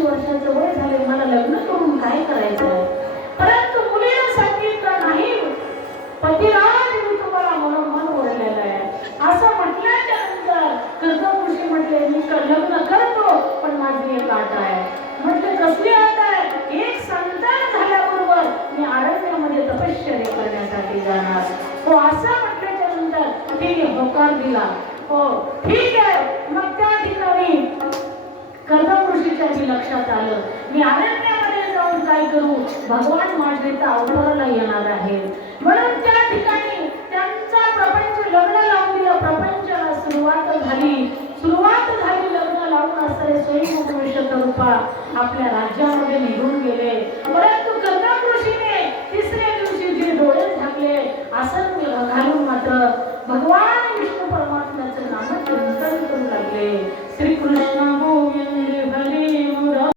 80 वर्षाचं वय झाले, मला लग्न करून काय करायचं. परंतु मुलीने सांगितलं नाही, पतिराज मी तुम्हाला मनोमन ओढलेलं आहे. असं म्हटल्याच्या नंतर कर्दम ऋषी म्हटले, मी लग्न करतो, पण माझी एक अट आहे. म्हटलं कसली अट आहे. एक संतान झाल्याबरोबर मी अरण्यामध्ये तपश्चर्या करण्यासाठी जाणार. हो असं म्हटल्याच्या नंतर तिने होकार दिला. हो ठीक आहे. मग त्या ठिकाणी कर्दम ऋषीच्या लक्षात आलं, मी अरण्यामध्ये जाऊन काय करू, भगवान माझे तर अवताराला येणार आहे. म्हणून त्या ठिकाणी त्यांचा प्रपंच लग्न लावून दिलं. प्रपंचाला सुरुवात झाली लग्न लावून असणारे स्वयंभू पुरुषोत्तम रूपा आपल्या राज्यामध्ये निघून